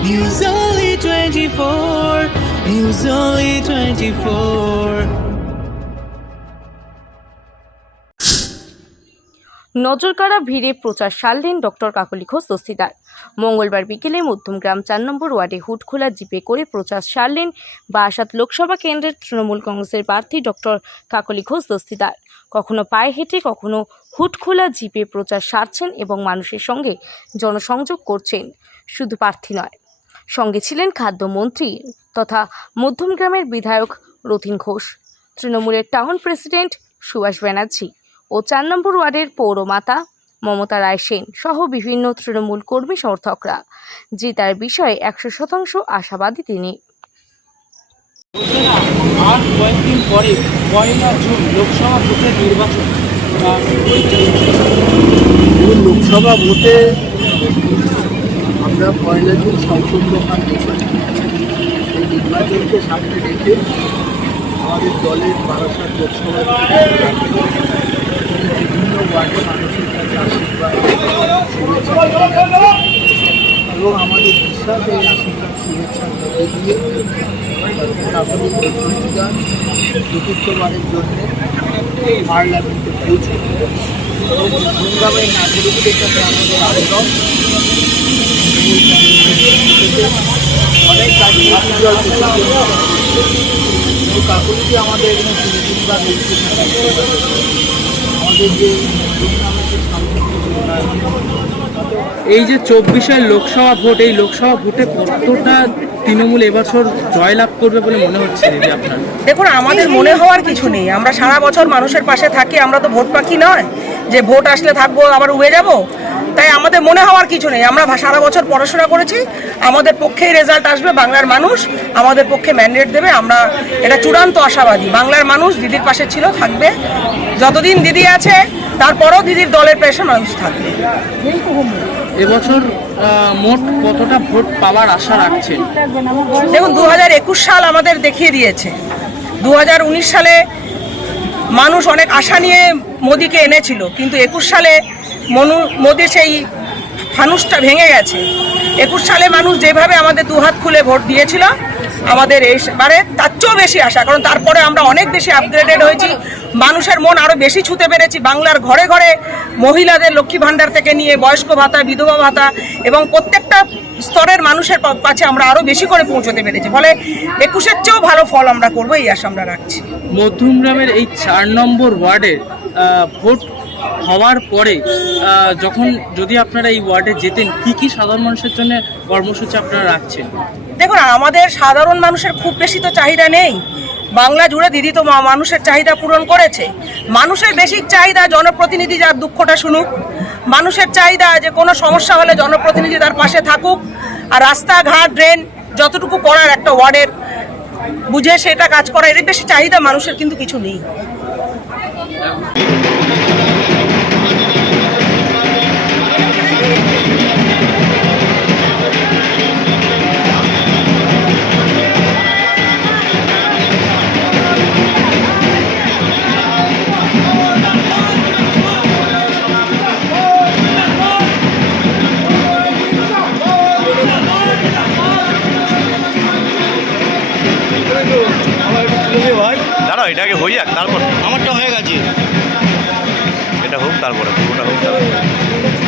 News Only 24. News Only 24. নজরকাড়া ভিড়ে প্রচার সারলেন ডক্টর কাকলি ঘোষ দস্তিদার মঙ্গলবার বিকেলে মধ্যমগ্রাম চার নম্বর ওয়ার্ডে হুটখোলা জিপে করে প্রচার সারলেন বারাসাত লোকসভা কেন্দ্রের তৃণমূল কংগ্রেসের প্রার্থী ডক্টর কাকলি ঘোষ দস্তিদার কখনো পায়ে হেঁটে, কখনো হুটখোলা জিপে প্রচার সারছেন এবং মানুষের সঙ্গে জনসংযোগ করছেন শুধু প্রার্থী নয় সঙ্গে ছিলেন খাদ্যমন্ত্রী তথা মধ্যমগ্রামের বিধায়ক রথিন ঘোষ তৃণমূলের টাউন প্রেসিডেন্ট সুভাষ ব্যানার্জি ও চার নম্বর ওয়ার্ডের পৌরমাতা মমতা রায় সেন সহ বিভিন্ন তৃণমূল কর্মী সমর্থকরা জেতার বিষয়ে একশো শতাংশ আশাবাদী তিনি। আর কয়েকদিন পরে পয়লা জুন লোকসভা ভোটের নির্বাচন। লোকসভা ভোটে আমরা পয়লা জুন সংসদ দোকান নির্বাচন এই নির্বাচনকে সামনে রেখে আমাদের দলের বারাসাত লোকসভা বিভিন্ন ওয়ার্ডে মানুষের কাছে আশীর্বাদ, শুভেচ্ছা। এবং আমাদের বিশ্বাস, এই আশীর্বাদ শুভেচ্ছার মধ্যে দিয়ে প্রাথমিক প্রতিনিধিগান চতুর্থবারের জন্যে পার্লামেন্টে পৌঁছবে এবং নাগরিকদের কাছে আমাদের আবেদন কাকুলিকে আমাদের তিনবার আমাদের যে এই যে চব্বিশের লোকসভা ভোট, এই লোকসভা ভোটে কতটা তৃণমূল এবছর জয়লাভ করবে বলে মনে হচ্ছে দেখুন, আমাদের মনে হওয়ার কিছু নেই। আমরা সারা বছর মানুষের পাশে থাকি, আমরা তো ভোট পাখি নয়। যে ভোট আসলে থাকব, আবার উবে যাব? তাই আমাদের মনে হওয়ার কিছু নেই। আমরা সারা বছর পড়াশোনা করেছি। আমাদের পক্ষেই রেজাল্ট আসবে বাংলার মানুষ। আমাদের পক্ষে ম্যান্ডেট দেবে। আমরা এটা চূড়ান্ত আশাবাদী। বাংলার মানুষ দিদির পাশে ছিল থাকবে। যতদিন দিদি আছে তারপরও দিদির দলের পেশে মানুষ থাকবে। এবছর মোট কতটা ভোট পাওয়ার আশা রাখছেন? দেখুন দু হাজার একুশ সাল আমাদের দেখিয়ে দিয়েছে। দু হাজার উনিশ সালে মানুষ অনেক আশা নিয়ে মোদিকে এনেছিল। কিন্তু একুশ সালে মনু মোদির সেই ফানুসটা ভেঙে গেছে। একুশ সালে মানুষ যেভাবে আমাদের দুহাত খুলে ভোট দিয়েছিল আমাদের এইবারে তার চেয়েও বেশি আশা কারণ তারপরে আমরা অনেক বেশি আপগ্রেডেড হয়েছি। মানুষের মন আরও বেশি ছুতে পেরেছি বাংলার ঘরে ঘরে মহিলাদের লক্ষ্মী ভাণ্ডার থেকে নিয়ে বয়স্ক ভাতা বিধবা ভাতা এবং প্রত্যেকটা স্তরের মানুষের কাছে আমরা আরও বেশি করে পৌঁছতে পেরেছি। ফলে একুশের চেয়েও ভালো ফল আমরা করব এই আশা আমরা রাখছি। মধ্যমগ্রামের এই চার নম্বর ওয়ার্ডে আহ, ভোট হওয়ার পরে যখন যদি আপনারা এই ওয়ার্ডে যেতেন, কি কি সাধারণ মানুষের জন্য কর্মসূচি আপনারা রাখছেন? দেখুন, আমাদের সাধারণ মানুষের খুব বেশি তো চাহিদা নেই। বাংলা জুড়ে দিদি তো মানুষের চাহিদা পূরণ করেছে। মানুষের বেশিক চাহিদা জনপ্রতিনিধি যার দুঃখটা শুনুক। মানুষের চাহিদা যে কোনো সমস্যা হলে জনপ্রতিনিধি তার পাশে থাকুক। আর রাস্তাঘাট, ড্রেন, যতটুকু করার একটা ওয়ার্ডের বুঝে সেটা কাজ করা, এর বেশি চাহিদা মানুষের কিন্তু কিছু নেই। দাঁড়াও এটাকে হয়ে যাক তারপর। আমারটা হয়ে গেছে। এটা হোক তারপরে পুরোটা হোক তারপরে।